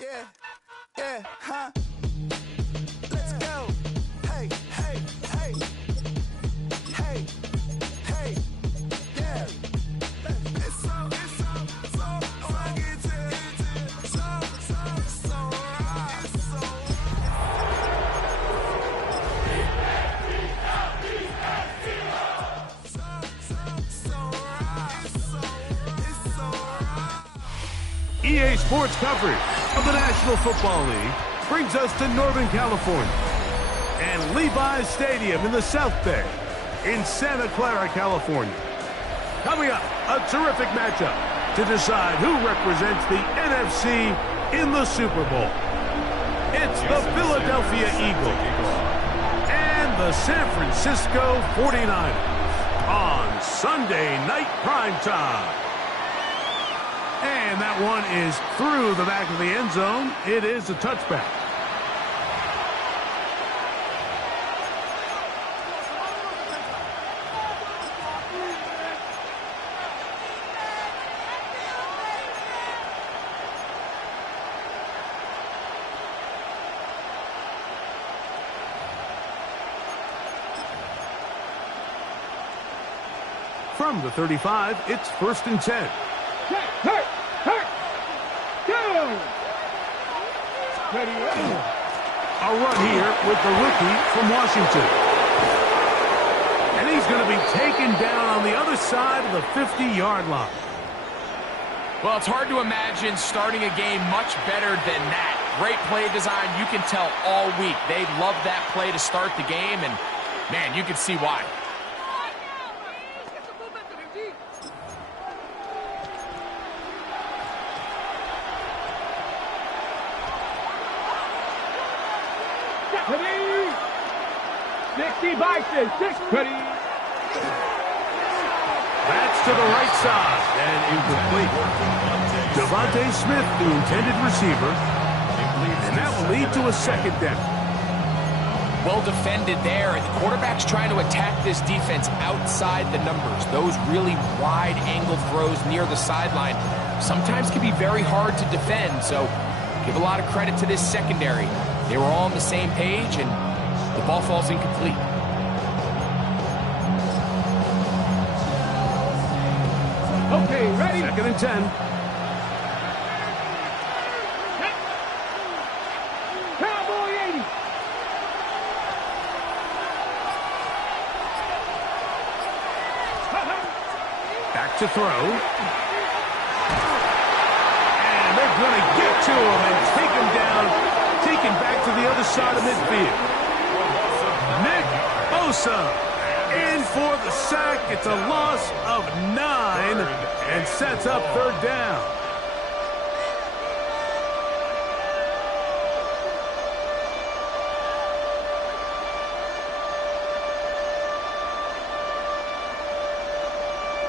Yeah, yeah, huh? Let's go. Hey, hey, hey. Hey, hey, yeah. It's so rugged. So right. It's so right. EA Sports coverage of the National Football League brings us to Northern California and Levi's Stadium in the South Bay in Santa Clara, California. Coming up, a terrific matchup to decide who represents the NFC in the Super Bowl. It's the Philadelphia Eagles and the San Francisco 49ers on Sunday Night Primetime. And that one is through the back of the end zone. It is a touchback. From the 35, it's 1st and 10. A run here with the rookie from Washington. And he's going to be taken down on the other side of the 50-yard line. Well, it's hard to imagine starting a game much better than that. Great play design. You can tell all week they love that play to start the game, and, man, you can see why. That's to the right side and incomplete. Devontae Smith, the intended receiver, and that will lead to a 2nd down. Well defended there, and the quarterback's trying to attack this defense outside the numbers. Those really wide-angle throws near the sideline sometimes can be very hard to defend, so give a lot of credit to this secondary. They were all on the same page, and the ball falls incomplete. Okay, ready. 2nd and 10. Cowboy 80. Back to throw. And they're going to get to him and take him down, taken back to the other side of midfield. Nick Bosa in for the sack. It's a loss of 9 and sets up 3rd down.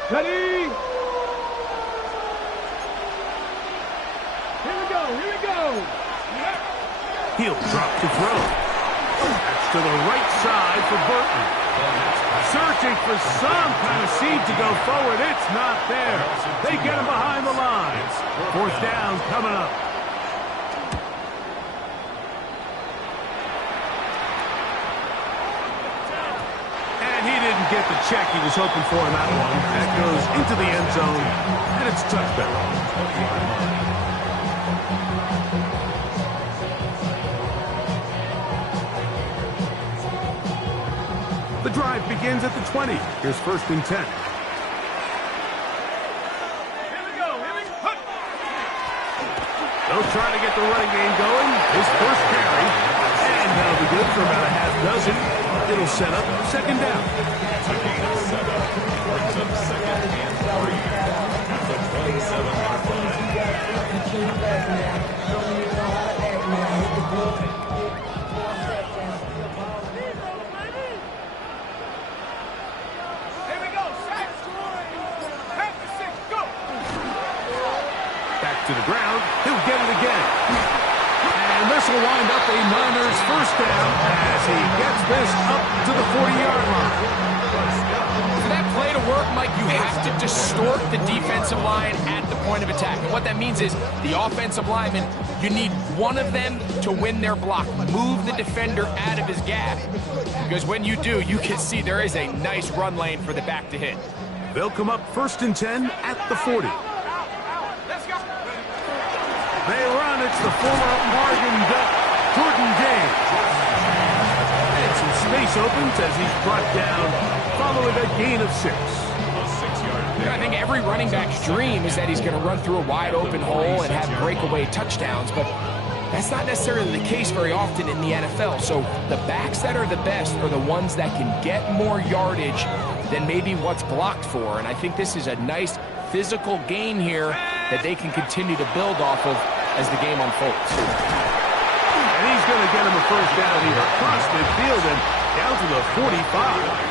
Ready? Here we go. He'll drop to throw. That's to the right side for Burton. Searching for some kind of seed to go forward. It's not there. They get him behind the lines. 4th down coming up. And he didn't get the check he was hoping for in that one. That goes into the end zone, and it's a touchdown. The drive begins at the 20. Here's 1st and 10. They'll try to get the running game going. His first carry. And that'll be good for about a half dozen. It'll set up 2nd down. To the ground, he'll get it again. And this will wind up a Niners 1st down as he gets this up to the 40-yard line. For that play to work, Mike, you have to distort the defensive line at the point of attack. And what that means is the offensive lineman, you need one of them to win their block. Move the defender out of his gap. Because when you do, you can see there is a nice run lane for the back to hit. They'll come up 1st and 10 at the 40. They run. It's the former Oregon Duck, Jordan James. And some space opens as he's brought down following a gain of 6. I think every running back's dream is that he's going to run through a wide open hole and have breakaway touchdowns, but that's not necessarily the case very often in the NFL. So the backs that are the best are the ones that can get more yardage than maybe what's blocked for. And I think this is a nice physical gain here that they can continue to build off of as the game unfolds. And he's going to get him a first down here across midfield and down to the 45.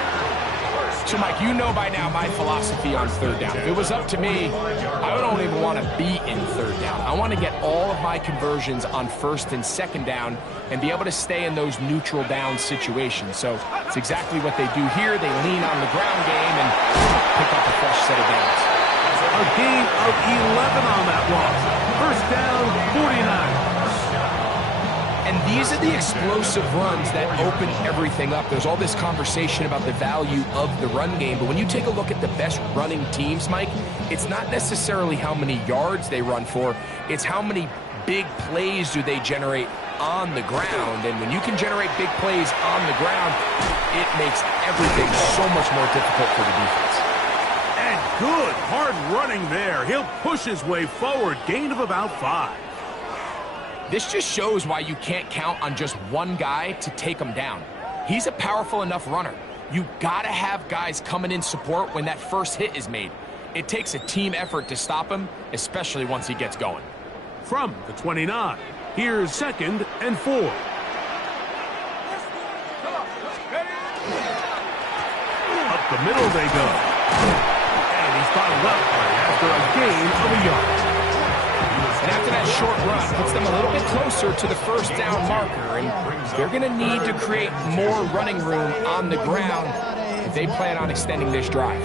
So, Mike, you know by now my philosophy on 3rd down. If it was up to me, I don't even want to be in 3rd down. I want to get all of my conversions on 1st and 2nd down and be able to stay in those neutral down situations. So it's exactly what they do here. They lean on the ground game and pick up a fresh set of downs. A gain of 11 on that loss. First down, 49. And these are the explosive runs that open everything up. There's all this conversation about the value of the run game, but when you take a look at the best running teams, Mike, it's not necessarily how many yards they run for, it's how many big plays do they generate on the ground. And when you can generate big plays on the ground, it makes everything so much more difficult for the defense. And good hard running there. He'll push his way forward. Gain of about 5. This just shows why you can't count on just one guy to take him down. He's a powerful enough runner. You gotta have guys coming in support when that first hit is made. It takes a team effort to stop him, especially once he gets going. From the 29, here's 2nd and 4. Up the middle they go. And he's bottled up after a gain of a yard. And after that short run, puts them a little bit closer to the first down marker, and they're going to need to create more running room on the ground if they plan on extending this drive.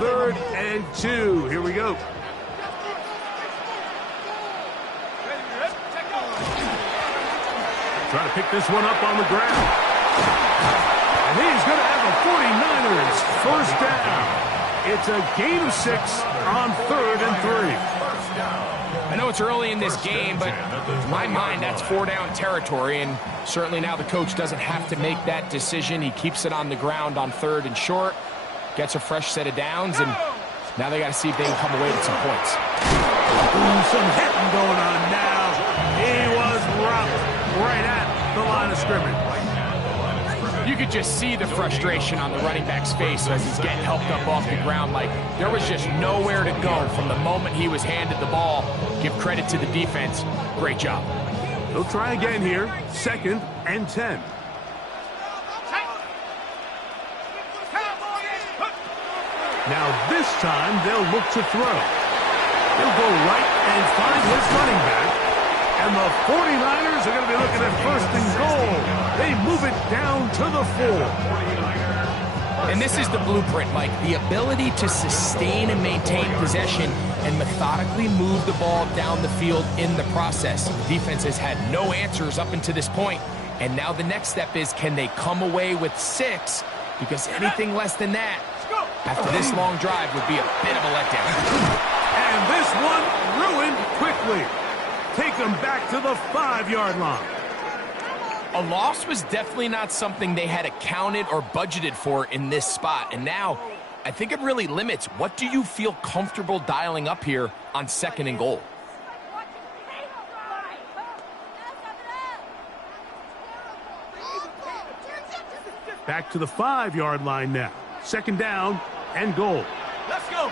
3rd and 2. Here we go. Trying to pick this one up on the ground. And he's going to have a 49ers first down. It's a gain of 6 on 3rd and 3. I know it's early in this game, but in my mind, that's 4-down territory, and certainly now the coach doesn't have to make that decision. He keeps it on the ground on 3rd and short, gets a fresh set of downs, and now they got to see if they can come away with some points. Ooh, some hitting going on now. He was rocked right at the line of scrimmage. You could just see the frustration on the running back's face as he's getting helped up off the ground. Like, there was just nowhere to go from the moment he was handed the ball. Give credit to the defense. Great job. They'll try again here. 2nd and 10. Now this time they'll look to throw. He'll go right and find his running back. And the 49ers are going to be looking at 1st and goal. They move it down to the 4. And this is the blueprint, Mike. The ability to sustain and maintain possession and methodically move the ball down the field in the process. The defense has had no answers up until this point. And now the next step is, can they come away with 6? Because anything less than that, after this long drive, would be a bit of a letdown. And this one ruined quickly. Take them back to the 5-yard line. A loss was definitely not something they had accounted or budgeted for in this spot. And now, I think it really limits, what do you feel comfortable dialing up here on 2nd and goal? Back to the 5-yard line now. 2nd down and goal. Let's go.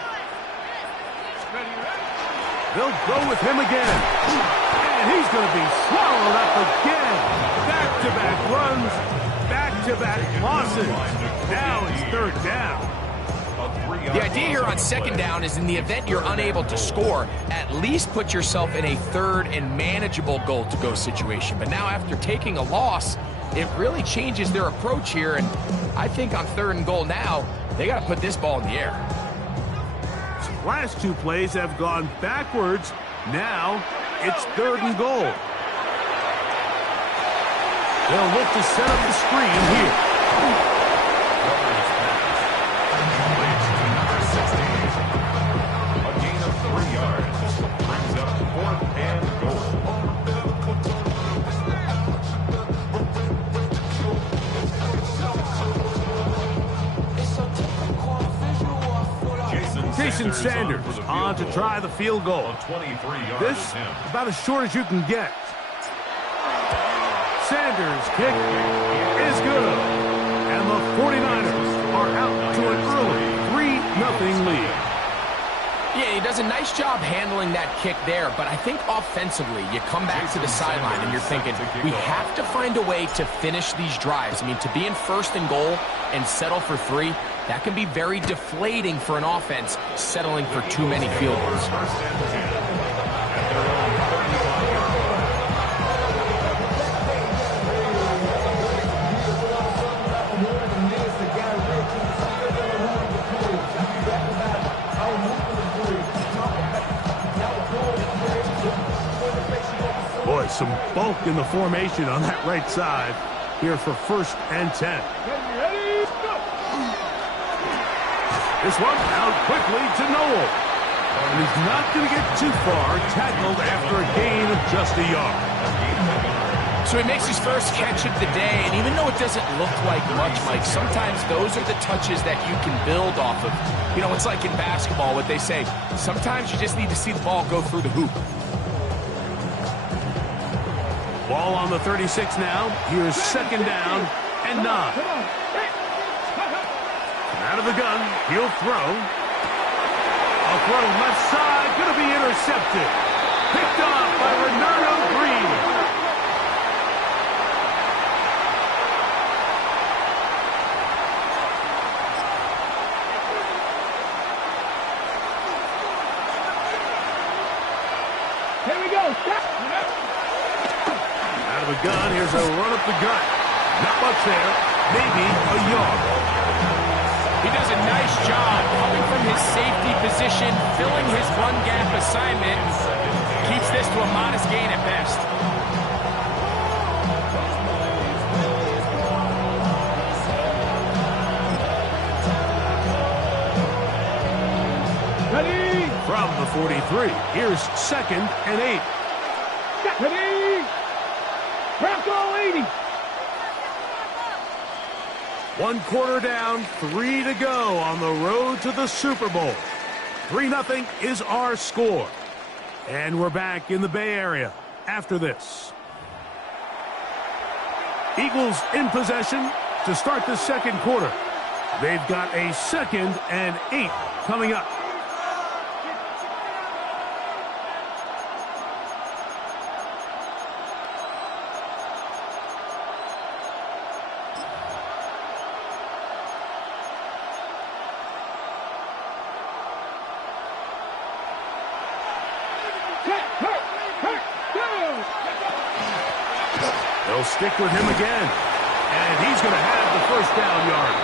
They'll go with him again. And he's going to be swallowed up again. Back-to-back runs, back-to-back losses. Now it's 3rd down. The idea here on second down is in the event you're unable to score, at least put yourself in a third and manageable goal-to-go situation. But now after taking a loss, it really changes their approach here, and I think on third and goal now, they got to put this ball in the air. Last two plays have gone backwards. Now it's third and goal. They'll look to set up the screen here. A gain of 3 yards. Brings up 4th and goal. Jason Sanders on to try the field goal. This about as short as you can get. Sanders' kick is good. And the 49ers are out to an early 3-0 lead. Yeah, he does a nice job handling that kick there, but I think offensively, you come back to the sideline and you're thinking, we have to find a way to finish these drives. I mean, to be in first and goal and settle for 3, that can be very deflating for an offense settling for too many field goals. Boy, some bulk in the formation on that right side here for 1st and 10. This one out quickly to Noel. And he's not going to get too far, tackled after a gain of just a yard. So he makes his first catch of the day, and even though it doesn't look like much, Mike, sometimes those are the touches that you can build off of. You know, it's like in basketball, what they say, sometimes you just need to see the ball go through the hoop. Ball on the 36 now. Here's second down and 9. Out of the gun, he'll throw. A throw left side, going to be intercepted. Picked off by Renardo Green. Here we go. Stop. Out of the gun, here's a run up the gut. Not much there, maybe a yard. He does a nice job coming from his safety position, filling his run gap assignment. Keeps this to a modest gain at best. Ready. From the 43, here's second and 8. Ready. Bronco 80. 1 quarter down, 3 to go on the road to the Super Bowl. 3-0 is our score. And we're back in the Bay Area after this. Eagles in possession to start the second quarter. They've got a 2nd and 8 coming up. They'll stick with him again. And he's going to have the first down yard.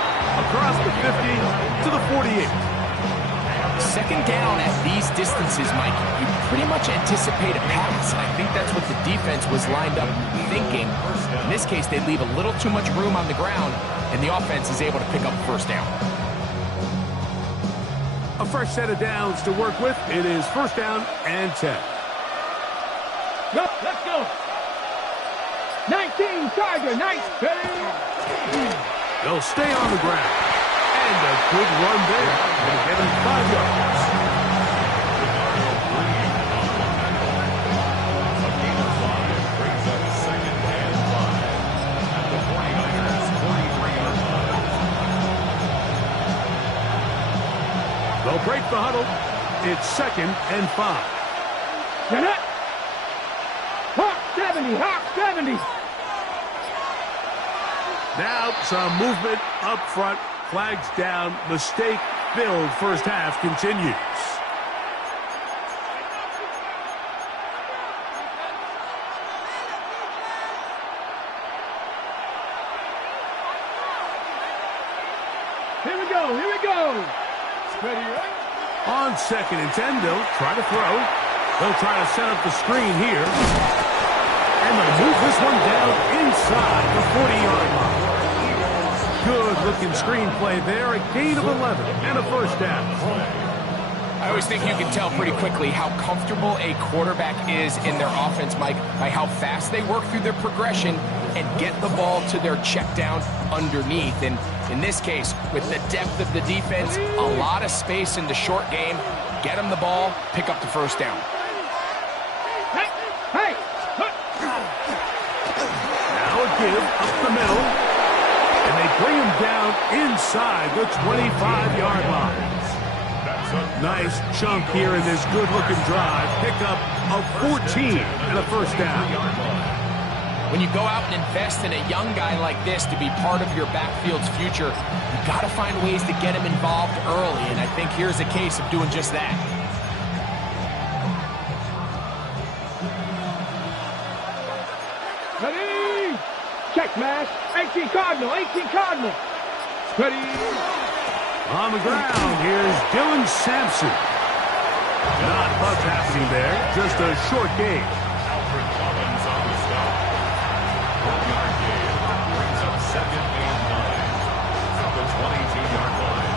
Across the 50 to the 48. Second down at these distances, Mike, you pretty much anticipate a pass. I think that's what the defense was lined up thinking. In this case, they leave a little too much room on the ground, and the offense is able to pick up the first down. A fresh set of downs to work with. It is 1st down and 10. Go. Let's go. 19 Tiger. Nice. They'll stay on the ground. And a good run there. They'll get him 5 yards. A gain of 5 brings up 2nd and 5. At the 49ers 43-yard line. They'll break the huddle. It's 2nd and 5. Hawk 70. Hawk 70. Now some movement up front. Flags down. Mistake filled first half continues. Here we go, here we go. Ready, right? On 2nd and 10, they'll try to throw. They'll try to set up the screen here. And they'll move this one down inside the 40-yard line. Good-looking screenplay there. A gain of 11 and a first down. I always think you can tell pretty quickly how comfortable a quarterback is in their offense, Mike, by how fast they work through their progression and get the ball to their check down underneath. And in this case, with the depth of the defense, a lot of space in the short game, get them the ball, pick up the first down. Hey, hey. Now a give up the middle. And they bring him down inside the 25-yard line. Nice chunk here in this good-looking drive. Pick up of 14 and a first down. When you go out and invest in a young guy like this to be part of your backfield's future, you got to find ways to get him involved early, and I think here's a case of doing just that. Ready? Check, Mash. 18 Cardinal, 18 Cardinal. Ready? On the ground, here's Dylan Sampson. Not much happening there, just a short gain. Alfred Collins on the stop. 1-yard gain brings up 2nd and 9 at the 22-yard line.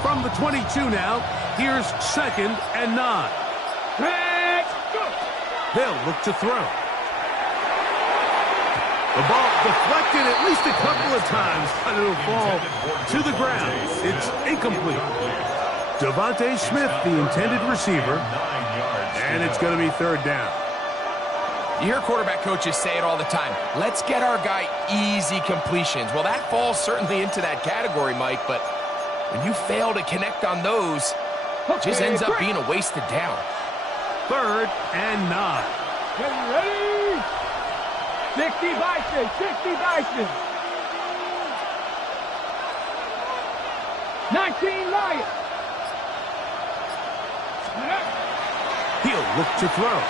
From the 22 now, here's 2nd and 9. Let's go. They'll look to throw. The ball deflected at least a couple of times, but it'll fall to the ground. It's incomplete. Devontae Smith, the intended receiver, and it's going to be 3rd down. You hear quarterback coaches say it all the time. Let's get our guy easy completions. Well, that falls certainly into that category, Mike, but when you fail to connect on those, it just ends up being a wasted down. 3rd and 9. Ready? 60 Bison, 60 Bison. 19 Lions. He'll look to throw.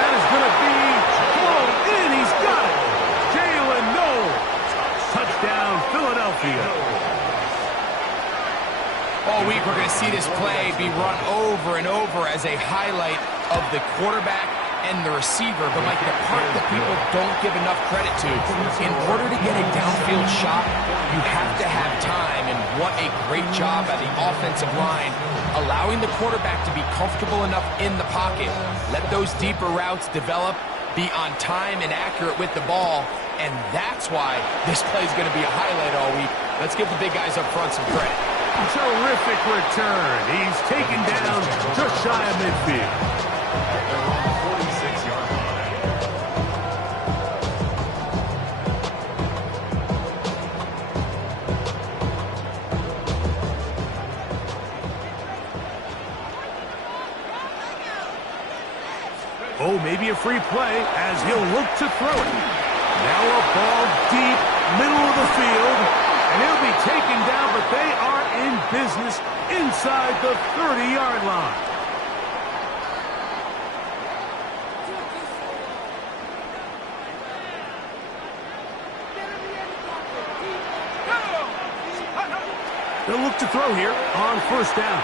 That is going to be blown in. He's got it. Jalen Knowles. Touchdown, Philadelphia. All week we're going to see this play be run over and over as a highlight of the quarterback and the receiver. But, Mike, the part that people don't give enough credit to, in order to get a downfield shot, you have to have time. And what a great job by the offensive line, allowing the quarterback to be comfortable enough in the pocket, let those deeper routes develop, be on time and accurate with the ball. And that's why this play is going to be a highlight all week. Let's give the big guys up front some credit. Terrific return. He's taken down just shy of midfield. They're on the 46-yard line. Oh, maybe a free play as he'll look to throw it. Now a ball deep, middle of the field, and he'll be taken down, but they are in business inside the 30-yard line. They'll look to throw here on 1st down.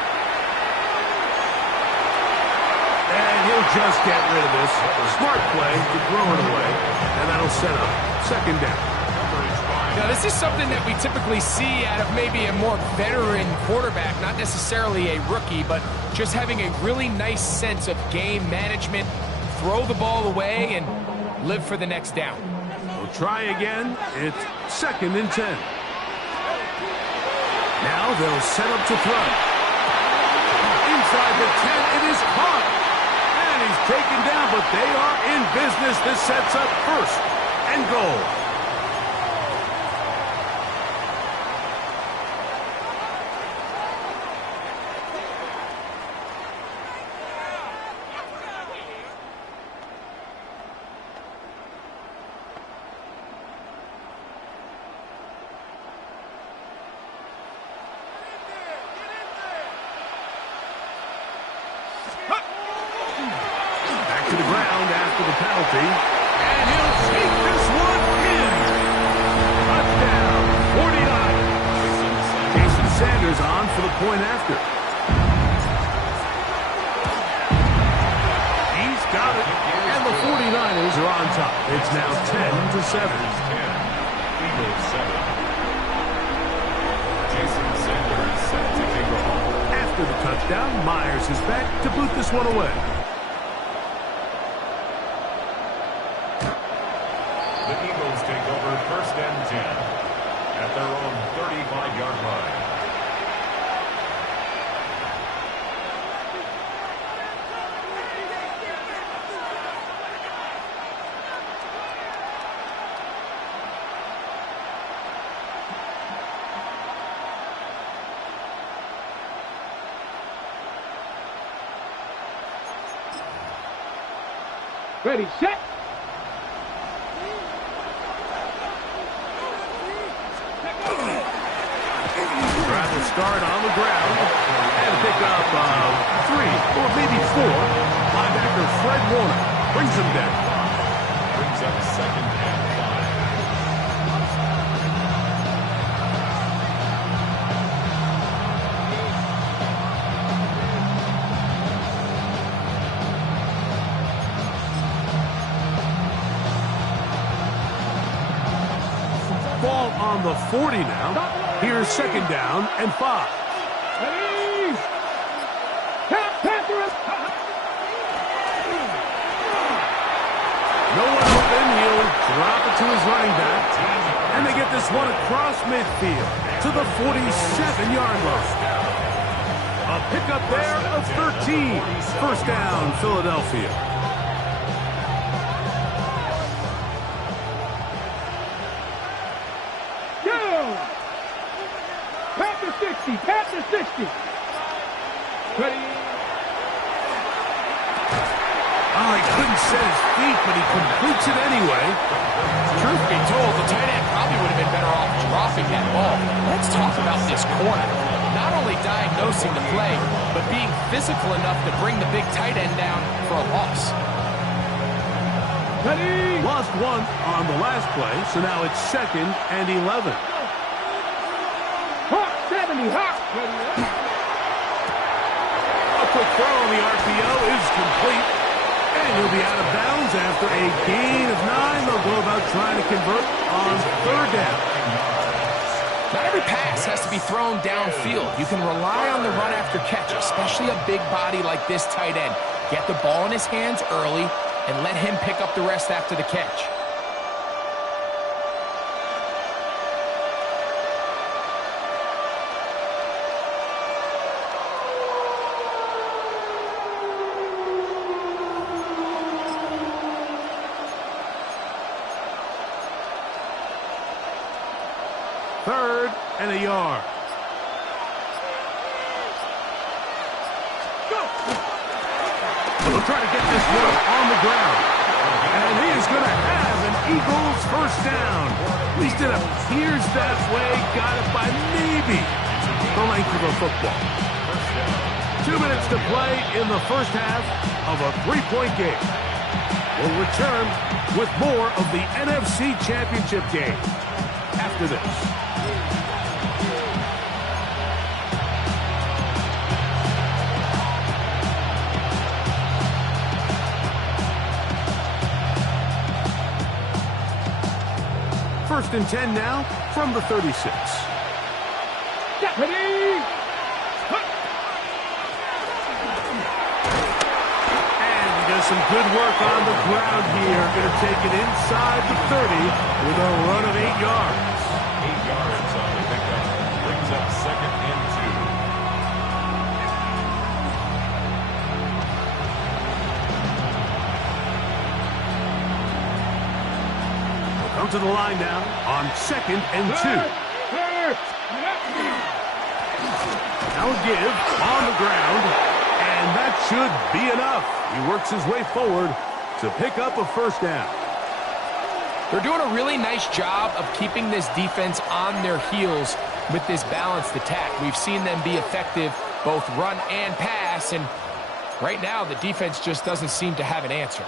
And he'll just get rid of this. Smart play to throw it away. And that'll set up 2nd down. Now, this is something that we typically see out of maybe a more veteran quarterback, not necessarily a rookie, but just having a really nice sense of game management, throw the ball away, and live for the next down. We'll try again. It's 2nd and 10. Now they'll set up to throw. Inside the 10, it is caught. And And he's taken down, but they are in business. This sets up first and goal. To the ground after the penalty, and he'll take this one in. Touchdown, 49. Jason Sanders on for the point after. He's got it, and the 49ers are on top. It's now 10-7. Eagles 7. Jason Sanders set to kick off. After the touchdown, Myers is back to boot this one away. The Eagles take over first and 10 at their own 35-yard line. Ready, set. Try to start on the ground and pick up 3 or maybe 4. Linebacker Fred Warner brings him down. Brings up second and 5. Ball on the 40 now. Here's second down and 5. Ready. Panther. No one open. He'll drop it to his running back. And they get this one across midfield to the 47-yard line. A pickup there of 13. First down, Philadelphia. Past the 60. Ready. Oh, he couldn't set his feet, but he completes it anyway. Truth be told, the tight end probably would have been better off dropping that ball. Let's talk about this corner. Not only diagnosing the play, but being physical enough to bring the big tight end down for a loss. Ready. Lost 1 on the last play, so now it's second and 11. Hawk 70, Hawk. A quick throw on the RPO is complete. And he'll be out of bounds after a gain of 9. They'll go about trying to convert on third down. Not every pass has to be thrown downfield. You can rely on the run after catch, especially a big body like this tight end. Get the ball in his hands early and let him pick up the rest after the catch. Third and a yard. They'll try to get this one on the ground. And he is going to have an Eagles first down. At least it appears that way. Got it by maybe the length of a football. 2 minutes to play in the first half of a 3-point game. We'll return with more of the NFC Championship game after this. First and 10 now from the 36. Ready. And he does some good work on the ground here. Going to take it inside the 30 with a run of 8 yards. 8 yards on the pickup. Brings up second and 2. to the line now on 2nd and 2. Now a give on the ground, and that should be enough. He works his way forward to pick up a first down. They're doing a really nice job of keeping this defense on their heels with this balanced attack. We've seen them be effective both run and pass, and right now the defense just doesn't seem to have an answer.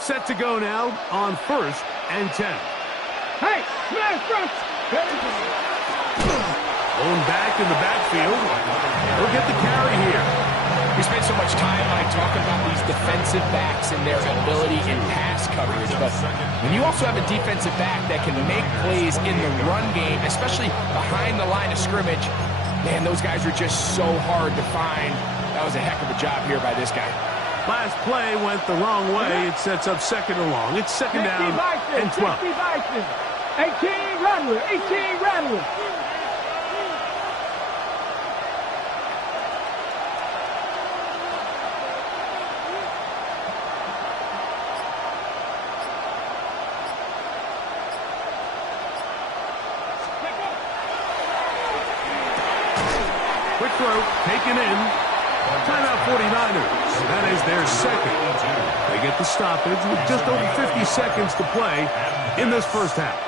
Set to go now on 1st and 10. Hey, smash front! Going back in the backfield. He'll get the carry here. We spend so much time talking about these defensive backs and their ability in pass coverage, but when you also have a defensive back that can make plays in the run game, especially behind the line of scrimmage, man, those guys are just so hard to find. That was a heck of a job here by this guy. Last play went the wrong way. It sets up 2nd and long. It's 2nd down and 12. 18, run with 18, run with. Quick throw, taken in. Timeout 49ers. That is their 2nd. They get the stoppage with just over 50 seconds to play in this first half.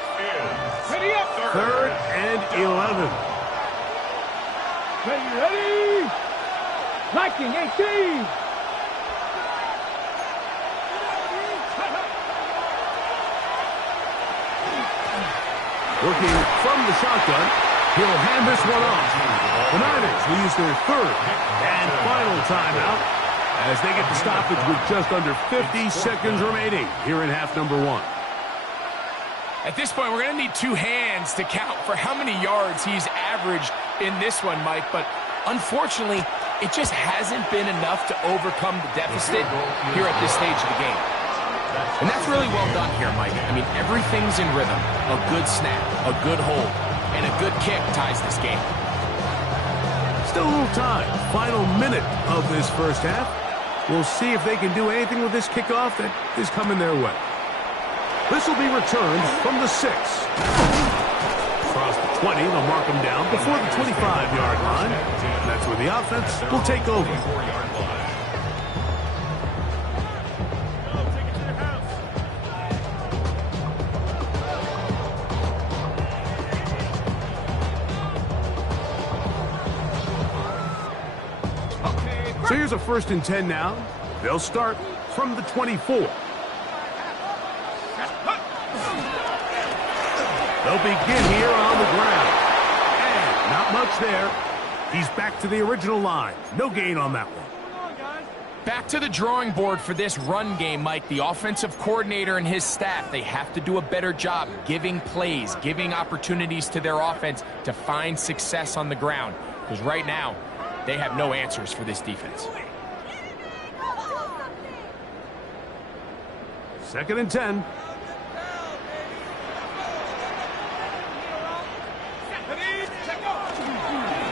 3rd and 11. Ready? Liking 18. Working from the shotgun. He'll hand this one off. The Niners will use their 3rd and final timeout as they get the stoppage with just under 50 seconds remaining here in half number 1. At this point, we're going to need 2 hands to count for how many yards he's averaged in this one, Mike. But unfortunately, it just hasn't been enough to overcome the deficit here at this stage of the game. And that's really well done here, Mike. I mean, everything's in rhythm. A good snap, a good hold, and a good kick ties this game. Still a little time. Final minute of this first half. We'll see if they can do anything with this kickoff that is coming their way. This will be returned from the 6. Across the 20, they'll mark them down before the 25-yard line. That's where the offense will take over. So here's a 1st and 10 now. They'll start from the 24. They'll begin here on the ground. And not much there. He's back to the original line. No gain on that one. Back to the drawing board for this run game, Mike. The offensive coordinator and his staff, they have to do a better job giving plays, giving opportunities to their offense to find success on the ground. Because right now, they have no answers for this defense. 2nd and 10.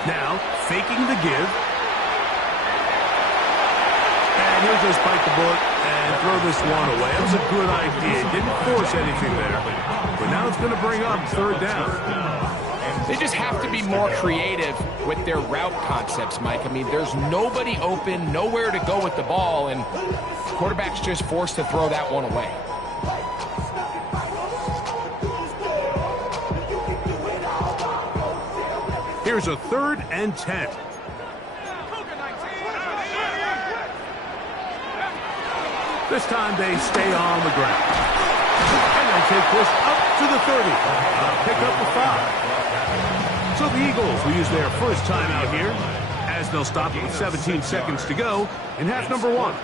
Now, faking the give. And he'll just bite the bullet and throw this one away. It was a good idea. Didn't force anything there. But now it's going to bring up 3rd down. They just have to be more creative with their route concepts, Mike. I mean, there's nobody open, nowhere to go with the ball, and the quarterback's just forced to throw that one away. Here's a 3rd and 10. This time they stay on the ground. And they'll take this up to the 30. Pick up a 5. So the Eagles will use their first timeout here as they'll stop it with 17 seconds to go in half number 1.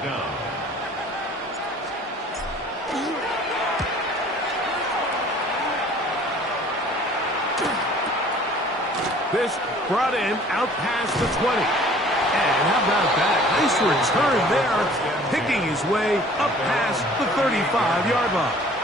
This brought in out past the 20. And how about that? Nice return there, picking his way up past the 35-yard line.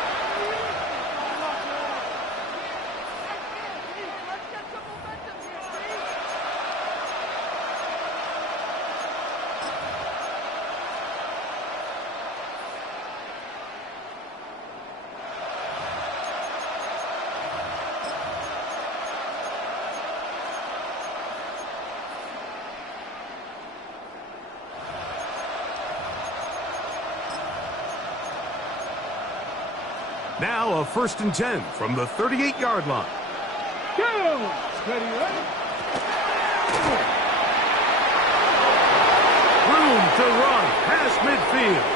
Now a 1st and 10 from the 38-yard line. Go! Ready, right? Room to run past midfield.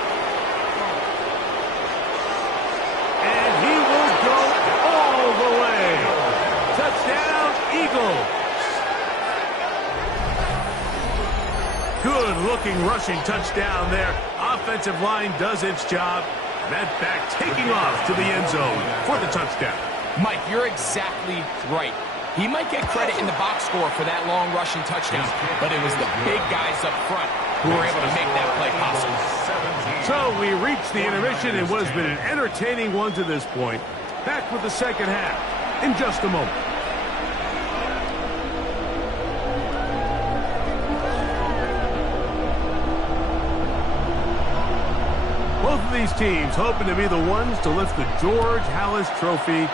And he will go all the way. Touchdown, Eagles. Good-looking rushing touchdown there. Offensive line does its job. That back taking off to the end zone for the touchdown. Mike, you're exactly right. He might get credit in the box score for that long rushing touchdown, but it was the big guys up front who were able to make that play possible. So we reached the intermission. It was been an entertaining one to this point. Back with the second half in just a moment. Both of these teams hoping to be the ones to lift the George Halas Trophy.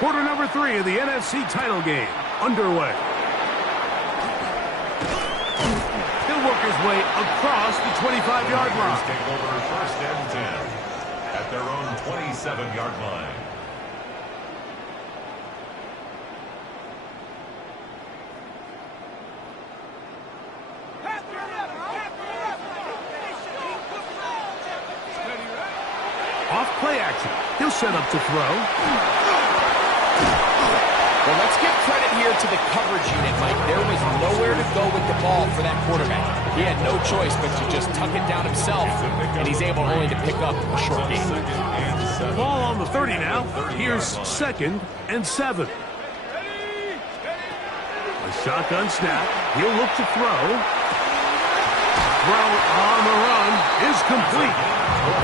Quarter number 3 of the NFC title game underway. He'll work his way across the 25-yard line. Take over 1st and 10 at their own 27-yard line. Off play action. He'll set up to throw. Well, let's give credit here to the coverage unit, Mike. There was nowhere to go with the ball for that quarterback. He had no choice but to just tuck it down himself, and he's able only to pick up a short gain. Ball on the 30 now. Here's 2nd and 7. A shotgun snap. He'll look to throw. Throw on the run is complete.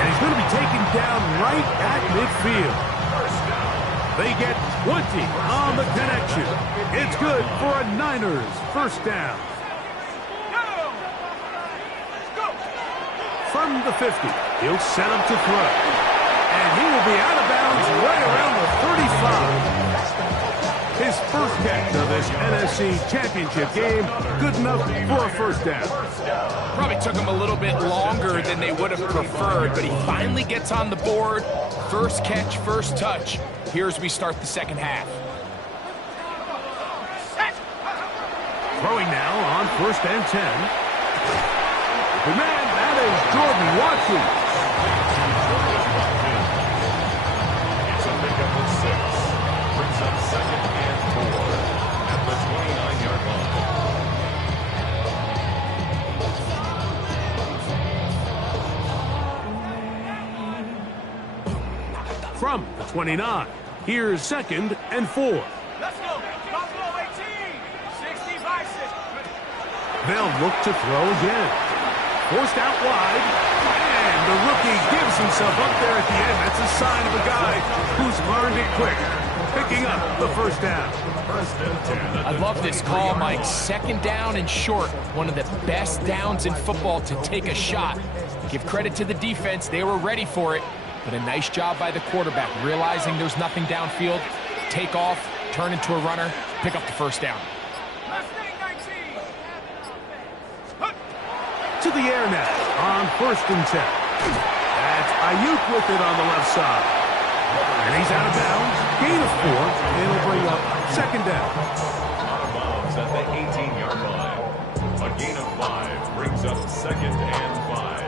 And he's going to be taken down right at midfield. They get 20 on the connection. It's good for a Niners 1st down. From the 50, he'll set up to throw. And he will be out of bounds right around the 35. His first catch of this NFC Championship game, good enough for a 1st down. Probably took him a little bit longer than they would have preferred, but he finally gets on the board. First catch, first touch. Here's we start the second half. Throwing now on 1st and 10. The man, that is Jordan Watson. It's a pickup of 6. Brings up 2nd and 4 at the 29-yard line. From the 29, here's 2nd and 4. Let's go. Buffalo 18. 65. They'll look to throw again. Forced out wide. And the rookie gives himself up there at the end. That's a sign of a guy who's learned it quick. Picking up the 1st down. 1st and 10. I love this call, Mike. 2nd down and short. One of the best downs in football to take a shot. Give credit to the defense. They were ready for it. But a nice job by the quarterback, realizing there's nothing downfield. Take off, turn into a runner, pick up the 1st down. To the air now on 1st and 10. That's Ayuk with it on the left side. And he's out of bounds. Gain of 4. It'll bring up 2nd down. Out of bounds at the 18-yard line. A gain of 5 brings up 2nd and 5.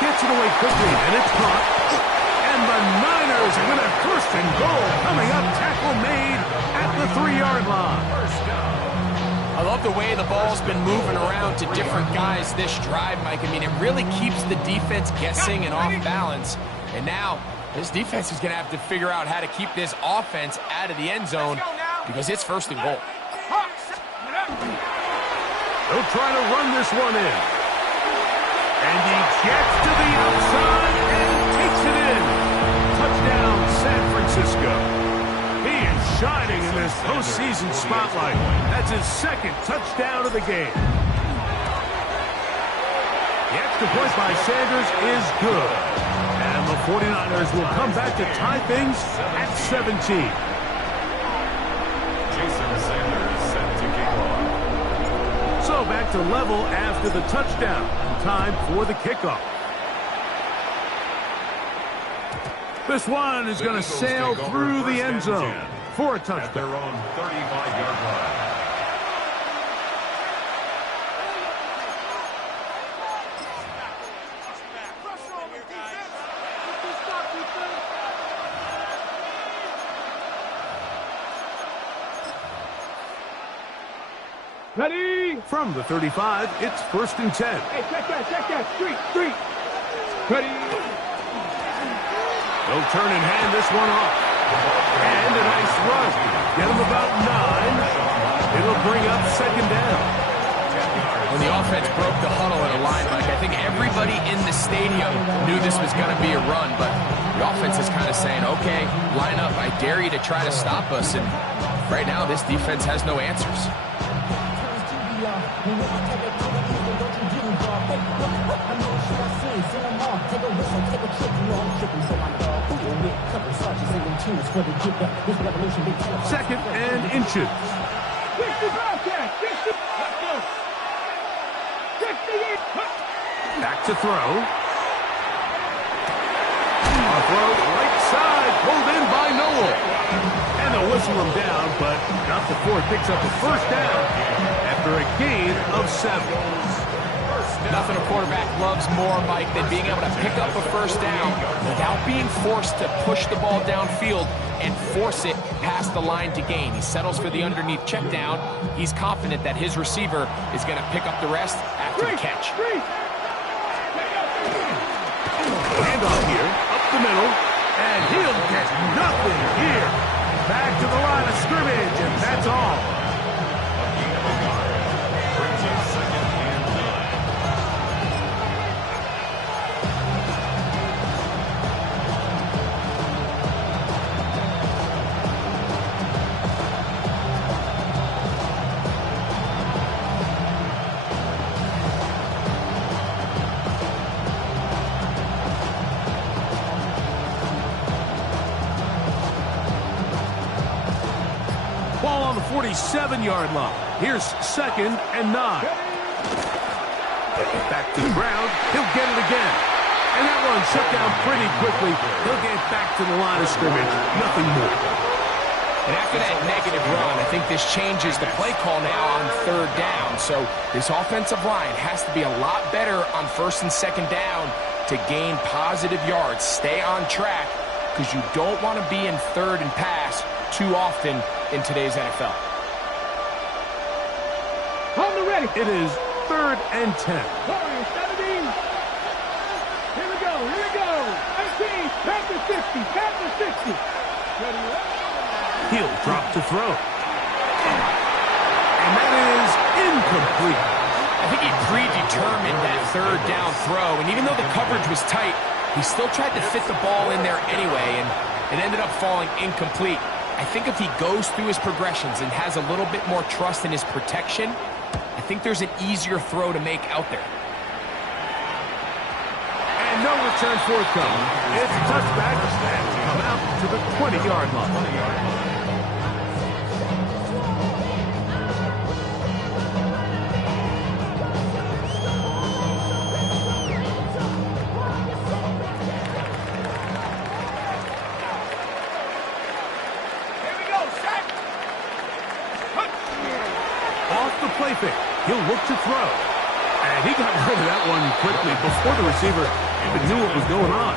Gets it away quickly, and it's caught. And the Niners with a 1st and goal coming up. Tackle made at the 3-yard line. I love the way the ball's been moving around to different guys this drive, Mike. I mean, it really keeps the defense guessing and off balance. And now, this defense is going to have to figure out how to keep this offense out of the end zone because it's 1st and goal. They'll try to run this one in. And he gets to the outside and takes it in. Touchdown, San Francisco. He is shining in this postseason spotlight. That's his 2nd touchdown of the game. The extra point by Sanders is good. And the 49ers will come back to tie things at 17. Jason Sanders set to kick off. So back to level after the touchdown. Time for the kickoff. This one is going to sail through the end zone for a touchdown. At their own 35-yard line. Ready? From the 35, it's 1st and 10. Hey, check that. Street. Ready? They'll turn and hand this one off. And a nice run. Get them about 9. It'll bring up 2nd down. When the offense broke the huddle at a line, Mike, I think everybody in the stadium knew this was going to be a run, but the offense is kind of saying, okay, line up, I dare you to try to stop us, and right now this defense has no answers. Second and inches. Back to throw. A throw right side, pulled in by Noel. And they'll whistle him down, but not before it picks up a 1st down after a gain of 7. Nothing a quarterback loves more, Mike, than being able to pick up a 1st down without being forced to push the ball downfield and force it past the line to gain. He settles for the underneath check down. He's confident that his receiver is going to pick up the rest after the catch. Handoff here, up the middle, and he'll get nothing here. Back to the line of scrimmage, and that's all. Brings up 2nd and 9. Ball on the 47-yard line. Here's 2nd and 9. Back to the ground. He'll get it again. And that one shut down pretty quickly. He'll get back to the line of scrimmage. Nothing more. And after that negative run, I think this changes the play call now on 3rd down. So this offensive line has to be a lot better on 1st and 2nd down to gain positive yards. Stay on track because you don't want to be in 3rd and pass too often in today's NFL. Hold the ready. It is 3rd and 10. 17. Here we go. 18. Past the 60. Ready? He'll drop to throw. And that is incomplete. I think he predetermined that 3rd down throw, and even though the coverage was tight, he still tried to fit the ball in there anyway, and it ended up falling incomplete. I think if he goes through his progressions and has a little bit more trust in his protection, I think there's an easier throw to make out there. And no return forthcoming. It's a touchback and will come out to the 20-yard line. Play fake. He'll look to throw. And he got rid of that one quickly before the receiver even knew what was going on.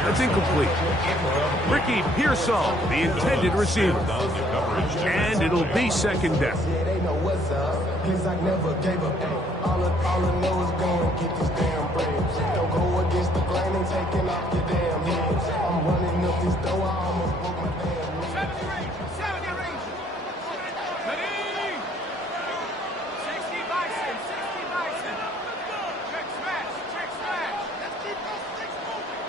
That's incomplete. Ricky Pearsall, the intended receiver. And it'll be 2nd down. They know what's up, 'cause I never gave up. All I know is go and get this damn bread. Don't go against the grain and taking off your damn head. I'm running up this door, I almost broke my damn leg. 70 range. Ready? 60 bison. Trick smash. Let's keep those sticks moving.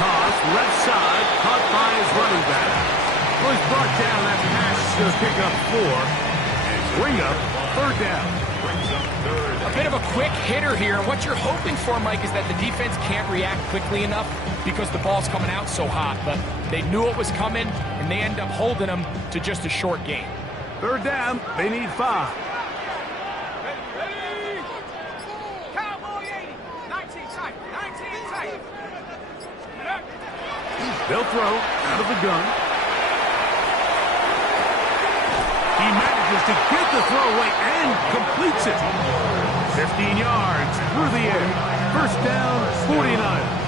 Toss, left side, caught by his running back. Well, he's brought down. That pass is going to pick up 4. And bring up third down. A bit of a quick hitter here, and what you're hoping for, Mike, is that the defense can't react quickly enough because the ball's coming out so hot, but they knew it was coming, and they end up holding them to just a short gain. Third down, they need 5. Ready? Cowboy 80. 19 tight. 19 tight. They'll throw out of the gun. He manages to get the throw away and completes it. 15 yards through the air. First down, 49ers.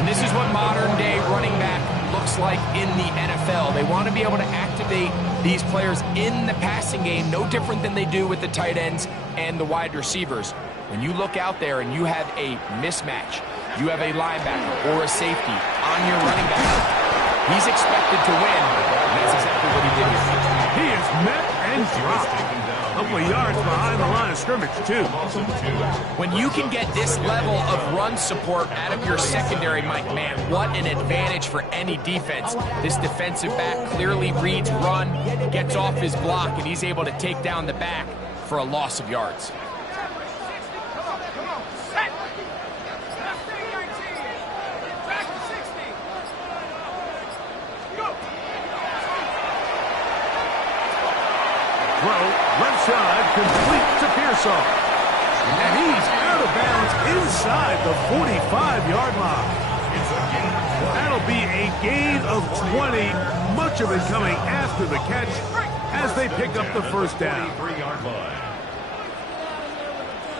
And this is what modern-day running back looks like in the NFL. They want to be able to activate these players in the passing game, no different than they do with the tight ends and the wide receivers. When you look out there and you have a mismatch, you have a linebacker or a safety on your running back, he's expected to win, and that's exactly what he did here. He is met and dropped. A couple of yards behind the line of scrimmage, too. When you can get this level of run support out of your secondary, Mike, man, what an advantage for any defense. This defensive back clearly reads run, gets off his block, and he's able to take down the back for a loss of yards. Come on. Set. Left thing 19. Back to 60. Go. Throw, left side, complete to Pearsall. And he's out of bounds inside the 45-yard line. That'll be a gain of 20, much of it coming after the catch as they pick up the first down.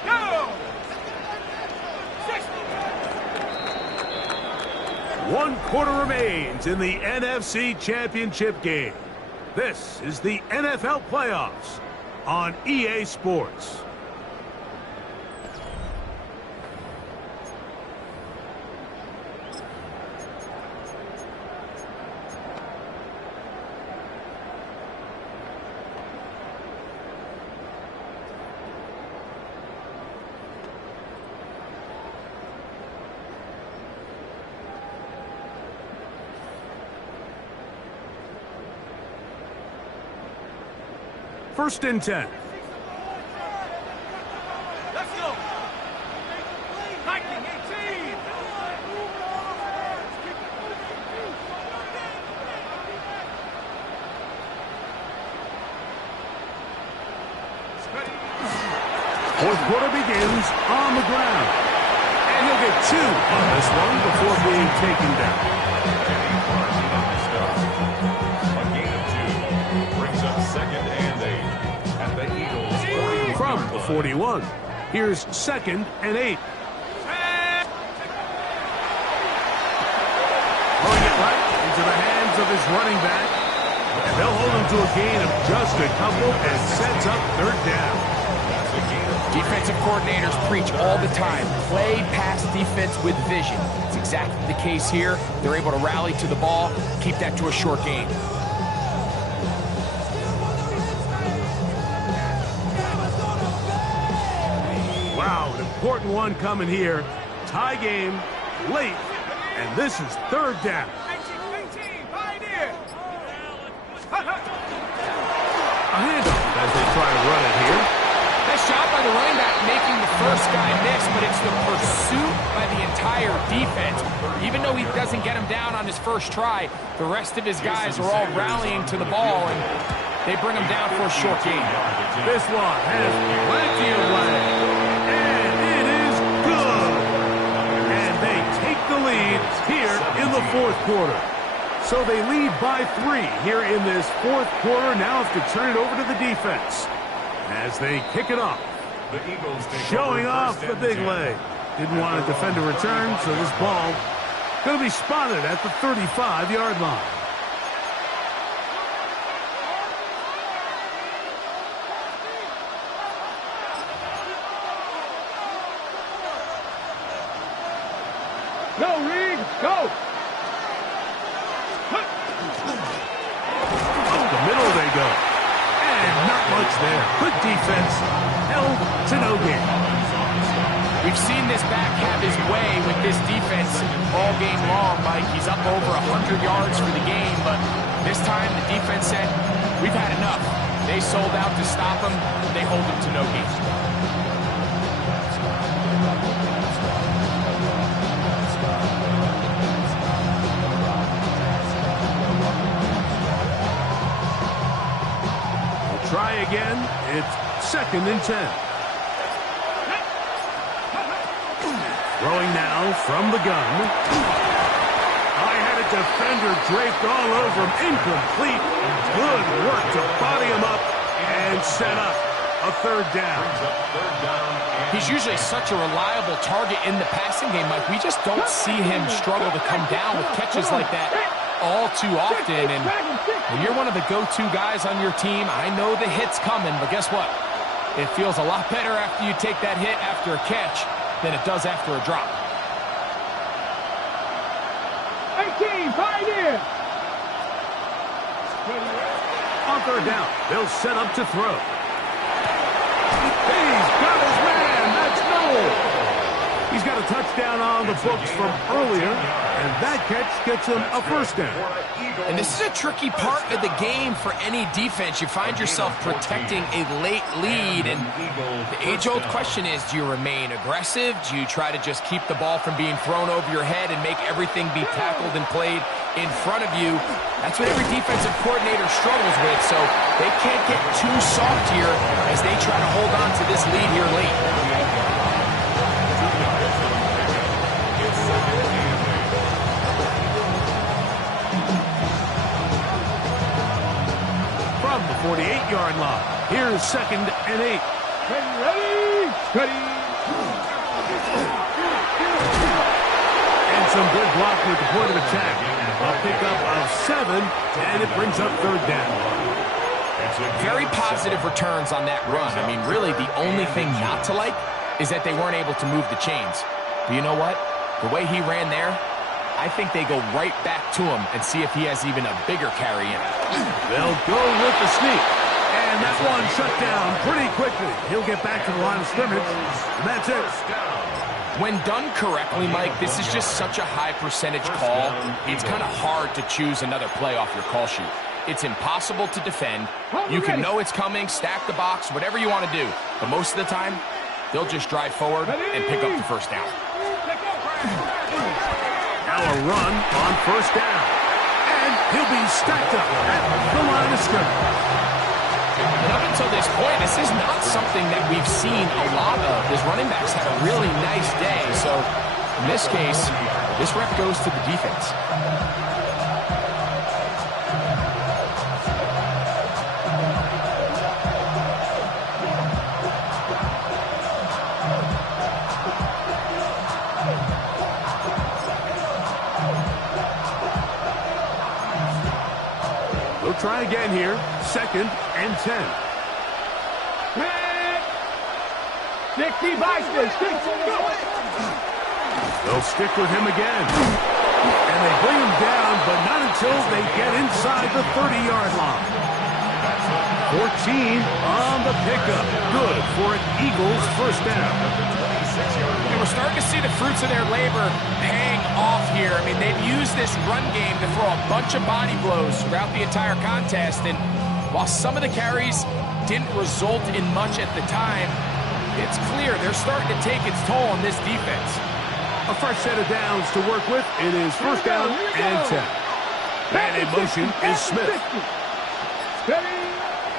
Go. 60. 1 quarter remains in the NFC Championship game. This is the NFL Playoffs on EA Sports. First and 10. Let's go. 19, 18. Fourth quarter begins on the ground. And he'll get 2 on this one before being taken down. A gain of 2 brings up second and 8 at the Eagles' 41. From the 41, here's second and 8. Throwing it right into the hands of his running back. And they'll hold him to a gain of just a couple and sets up third down. Defensive coordinators preach all the time, play pass defense with vision. It's exactly the case here. They're able to rally to the ball, keep that to a short gain. Wow, an important one coming here. Tie game, late, and this is third down. 18, Pioneer. A handoff as they try to run it here. Nice job by the running back making the first guy miss, but it's the pursuit by the entire defense. Even though he doesn't get him down on his first try, the rest of his guys are all rallying to the ball, and they bring him down for a short gain. This one has plenty of legs, and it is good. And they take the lead here in the fourth quarter. So they lead by 3 here in this fourth quarter. Now have to turn it over to the defense as they kick it off. The Eagles Showing off the big leg. Didn't want to defend a return, so this ball going to be spotted at the 35-yard line. Go, Reed, go. Up the middle they go. And not much there. Good defense. Held to no gain. We've seen this back have his way with this defense all game long, Mike. He's up over 100 yards for the game, but this time the defense said, we've had enough. They sold out to stop him. They hold him to no gain. We'll try again. It's 2nd and 10. Throwing now from the gun. I had a defender draped all over him. Incomplete. Good work to body him up and set up a 3rd down. He's usually such a reliable target in the passing game, Mike. We just don't see him struggle to come down with catches like that all too often. And when you're one of the go-to guys on your team, I know the hit's coming, but guess what? It feels a lot better after you take that hit after a catch than it does after a drop. 18, Pioneer! On 3rd down, they'll set up to throw. He's got his man. That's Noel. He's got a touchdown on the books from earlier, and that catch gets him a 1st down. And this is a tricky part of the game for any defense. You find yourself protecting a late lead, and the age-old question is, do you remain aggressive? Do you try to just keep the ball from being thrown over your head and make everything be tackled and played in front of you? That's what every defensive coordinator struggles with, so they can't get too soft here as they try to hold on to this lead here late. From the 48-yard line, here's 2nd and 8. Ready, ready. And some good blocking at the point of attack. A pickup of 7, and it brings up 3rd down. Very positive returns on that run. I mean, really, the only thing not to like is that they weren't able to move the chains. But you know what? The way he ran there, I think they go right back to him and see if he has even a bigger carry in. They'll go with the sneak. And that one shut down pretty quickly. He'll get back to the line of scrimmage, and that's it. When done correctly, Mike, this is just such a high percentage call. It's kind of hard to choose another play off your call sheet. It's impossible to defend. You can know it's coming, stack the box, whatever you want to do. But most of the time, they'll just drive forward and pick up the 1st down. Now a run on 1st down. And he'll be stacked up at the line of scrimmage. And up until this point, this is not something that we've seen a lot of. His running backs had a really nice day. So in this case, this rep goes to the defense. We'll try again here. 2nd and 10. Dixie Bison, They'll stick with him again. And they bring him down, but not until they get inside the 30-yard line. 14 on the pickup. Good for an Eagles 1st down. And we're starting to see the fruits of their labor paying off here. I mean, they've used this run game to throw a bunch of body blows throughout the entire contest. And while some of the carries didn't result in much at the time, it's clear they're starting to take its toll on this defense. A fresh set of downs to work with. It is 1st down and 10. And in motion is Smith.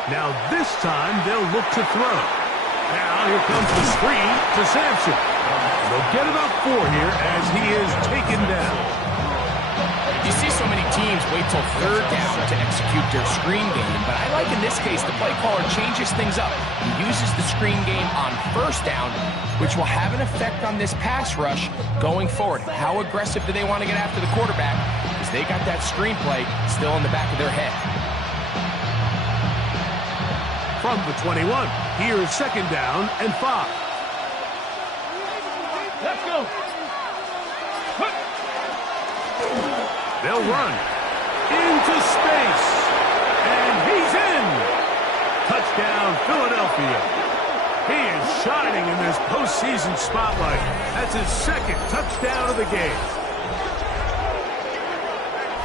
Now this time they'll look to throw. Now here comes the screen to Sampson. They'll get about 4 here as he is taken down. You see so many teams wait till 3rd down to execute their screen game, but I like in this case the play caller changes things up. He uses the screen game on 1st down, which will have an effect on this pass rush going forward. How aggressive do they want to get after the quarterback? Because they got that screen play still in the back of their head. From the 21, here's 2nd down and 5. Let's go. They'll run into space, and he's in. Touchdown, Philadelphia. He is shining in this postseason spotlight. That's his 2nd touchdown of the game.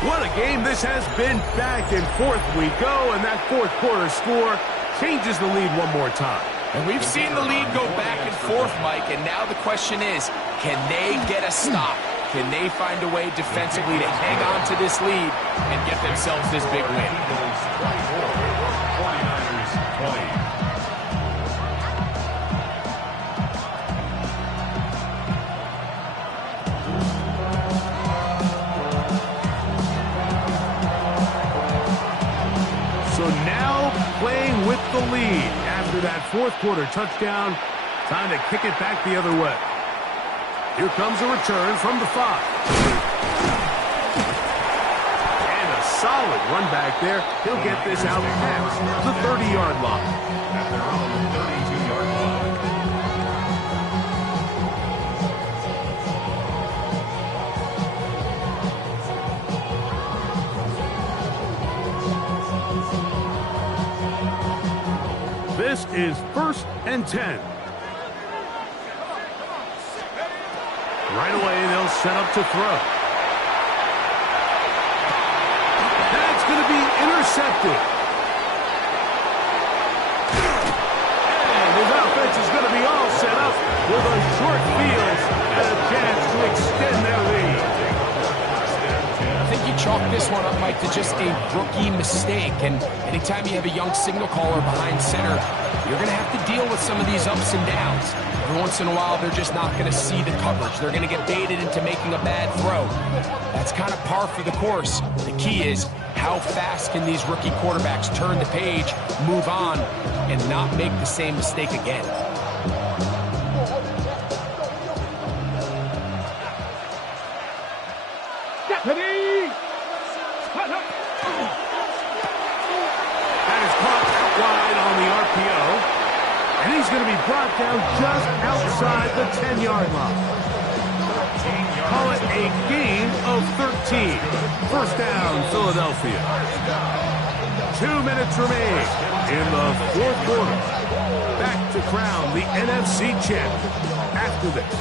What a game this has been. Back and forth we go, and that fourth quarter score changes the lead one more time. And we've seen the lead go back and forth, Mike, and now the question is, can they get a stop? Can they find a way defensively to hang on to this lead and get themselves this big win? 49ers 20. So now playing with the lead after that fourth quarter touchdown. Time to kick it back the other way. Here comes a return from the 5. And a solid run back there. He'll get this out past the 30-yard line. At their own 32-yard line. This is 1st and 10. Right away, they'll set up to throw. That's going to be intercepted. And his offense is going to be all set up with a short field and a chance to extend their lead. I think you chalk this one up, Mike, to just a rookie mistake. And anytime you have a young signal caller behind center, you're going to have to deal with some of these ups and downs. Every once in a while, they're just not going to see the coverage. They're going to get baited into making a bad throw. That's kind of par for the course. The key is, how fast can these rookie quarterbacks turn the page, move on, and not make the same mistake again? Deputy! That is caught out wide on the RPO. And he's going to be brought down just outside the 10-yard line. Call it a gain of 13. First down, Philadelphia. 2 minutes remain in the fourth quarter. Back to crown the NFC champion after this.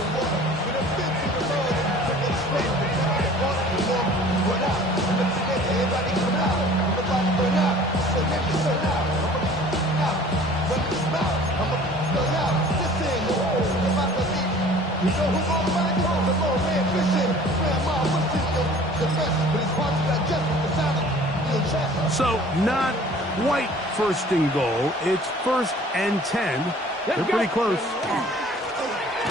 So not quite first and goal. It's 1st and 10. They're pretty close.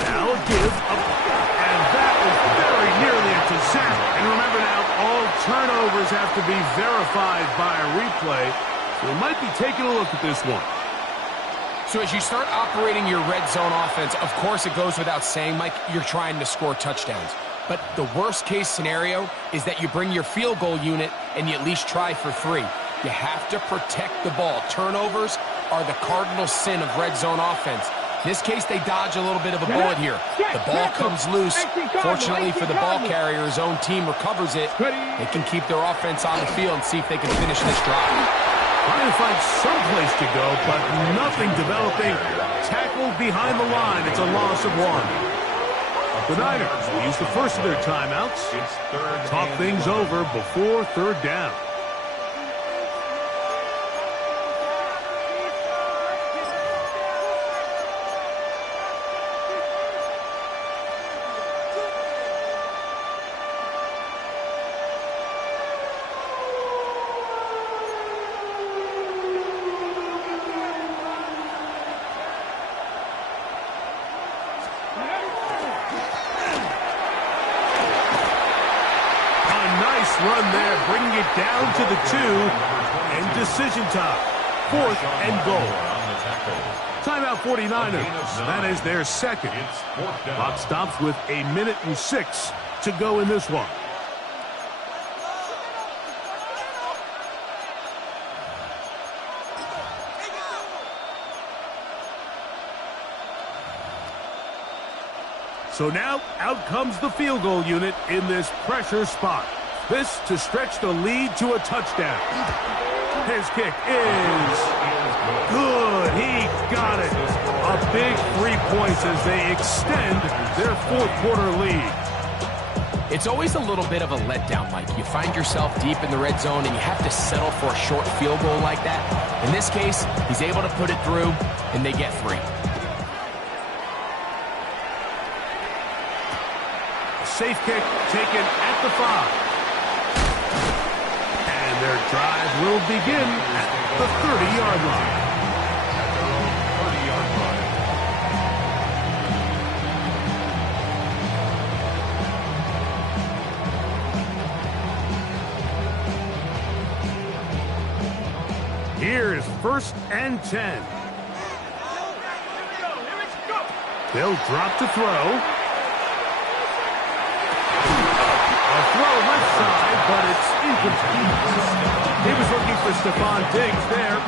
Now a give up. And that was very nearly a sack. And remember now, all turnovers have to be verified by a replay. So we might be taking a look at this one. So as you start operating your red zone offense, of course it goes without saying, Mike, you're trying to score touchdowns. But the worst case scenario is that you bring your field goal unit and you at least try for 3. You have to protect the ball. Turnovers are the cardinal sin of red zone offense. In this case, they dodge a little bit of a bullet here. The ball comes loose. Fortunately for the ball carrier, his own team recovers it. They can keep their offense on the field and see if they can finish this drive. Trying to find some place to go, but nothing developing. Tackled behind the line. It's a loss of 1. The Niners will use the first of their timeouts. Talk things over before third down. Run there, bringing it down to the 2, and decision time. 4th and goal. Timeout 49ers. That is their second. Clock stops with 1:06 to go in this one. So now out comes the field goal unit in this pressure spot. This to stretch the lead to a touchdown. His kick is good. He got it. A big 3 points as they extend their fourth quarter lead. It's always a little bit of a letdown, Mike. You find yourself deep in the red zone and you have to settle for a short field goal like that. In this case, he's able to put it through, and they get 3. A safe kick taken at the 5. And their drive will begin at the 30-yard line. At their own 30-yard line. Here's 1st and 10. They'll drop to throw. A throw left side, but it's incomplete. He was looking for Stephon Diggs there.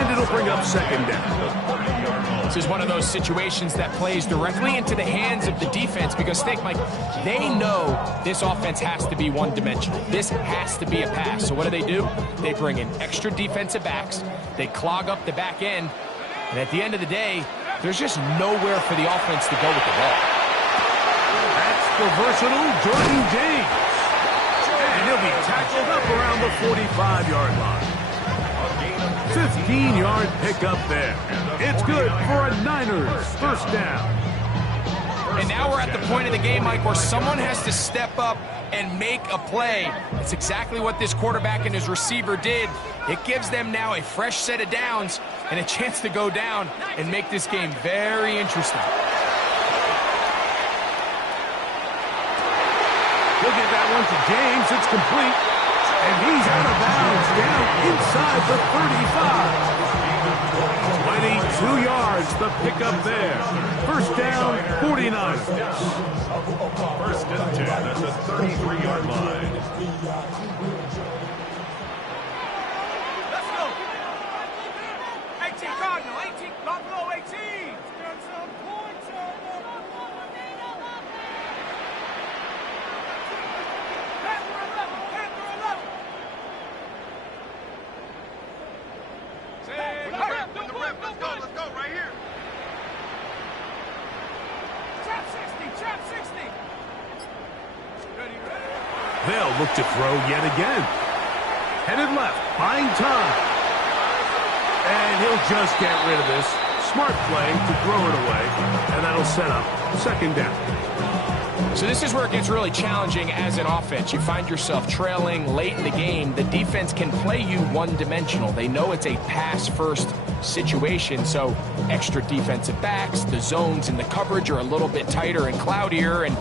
And it'll bring up 2nd down. This is one of those situations that plays directly into the hands of the defense because, think, Mike, they know this offense has to be one-dimensional. This has to be a pass. So what do? They bring in extra defensive backs. They clog up the back end. And at the end of the day, there's just nowhere for the offense to go with the ball. That's the versatile Jordan James. And he'll be tackled up around the 45-yard line. 15-yard pickup there. It's good for a Niners 1st down. And now we're at the point of the game, Mike, where someone has to step up and make a play. That's exactly what this quarterback and his receiver did. It gives them now a fresh set of downs and a chance to go down and make this game very interesting. Look at that one to James. It's complete. And he's out of bounds down inside the 35. 22 yards, the pickup there. 1st down, 49. 1st and 10 at the 33-yard line. Let's go. 18 Cardinal, 18, Buffalo 18. Let's go, right here. Trap 60, trap 60. Ready. They'll look to throw yet again. Headed left, buying time. And he'll just get rid of this. Smart play to throw it away. And that'll set up 2nd down. So this is where it gets really challenging as an offense. You find yourself trailing late in the game. The defense can play you one-dimensional. They know it's a pass-first situation, so extra defensive backs, the zones and the coverage are a little bit tighter and cloudier, and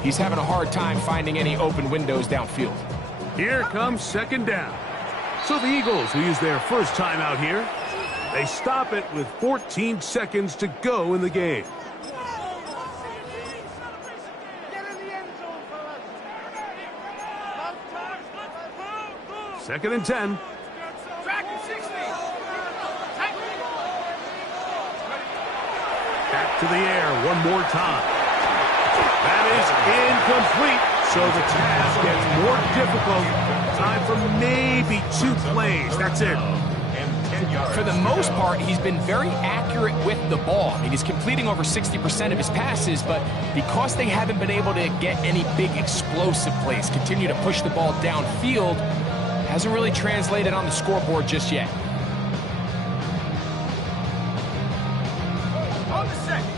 he's having a hard time finding any open windows downfield. Here comes 2nd down. So the Eagles, who use their first time out here, they stop it with 14 seconds to go in the game. 2nd and 10. Back to the air one more time. That is incomplete. So the task gets more difficult. Time for maybe 2 plays. That's it. For the most part, he's been very accurate with the ball. I mean, he's completing over 60% of his passes, but because they haven't been able to get any big explosive plays, continue to push the ball downfield, hasn't really translated on the scoreboard just yet.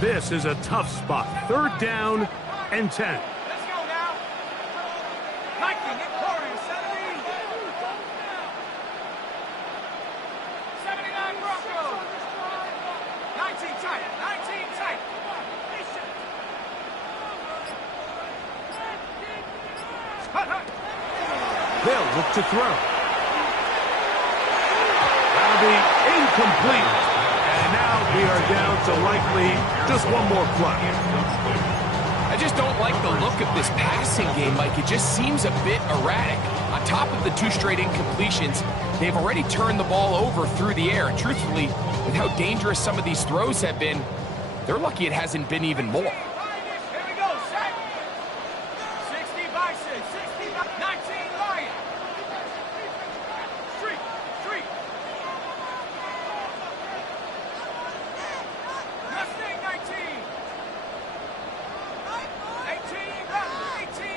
This is a tough spot. 3rd down and 10. Let's go now. Lightning and Corey, 70. 79 Broncos. 19 tight. 19 tight. They'll look to throw. That'll be incomplete. And now we are down to likely just one more play. I just don't like the look of this passing game, Mike. It just seems a bit erratic. On top of the 2 straight incompletions, they've already turned the ball over through the air. And truthfully, with how dangerous some of these throws have been, they're lucky it hasn't been even more. Here we go, set. 60 by 6, 60 by 19 Lions. Street. Mustang 19. 18 Raptors, 18.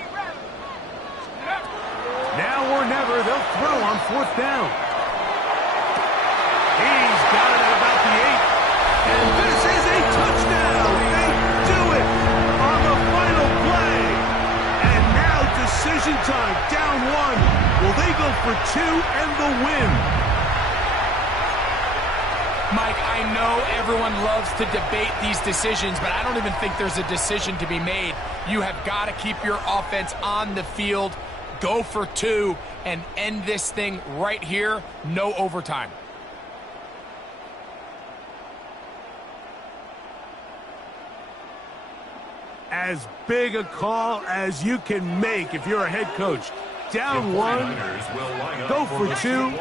overtime, down one. Will they go for two and the win? Mike, I know everyone loves to debate these decisions, but I don't even think there's a decision to be made. You have got to keep your offense on the field, go for two, and end this thing right here. No overtime. As big a call as you can make if you're a head coach. Down one, go for two,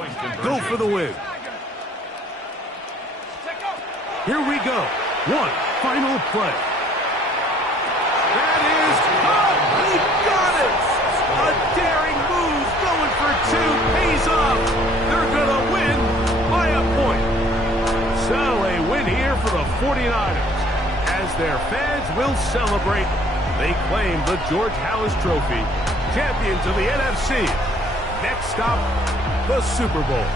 go for the win. Here we go. One final play. That is up. He got it. A daring move going for two pays off. They're going to win by a point. So a win here for the 49ers. As their fans will celebrate, they claim the George Halas Trophy, champions of the NFC. Next stop, the Super Bowl.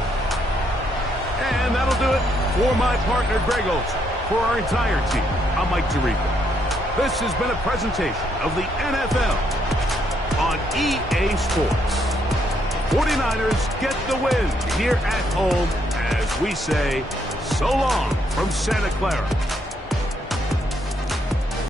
And that'll do it for my partner, Greg Olson. For our entire team, I'm Mike Tirico. This has been a presentation of the NFL on EA Sports. 49ers get the win here at home as we say so long from Santa Clara.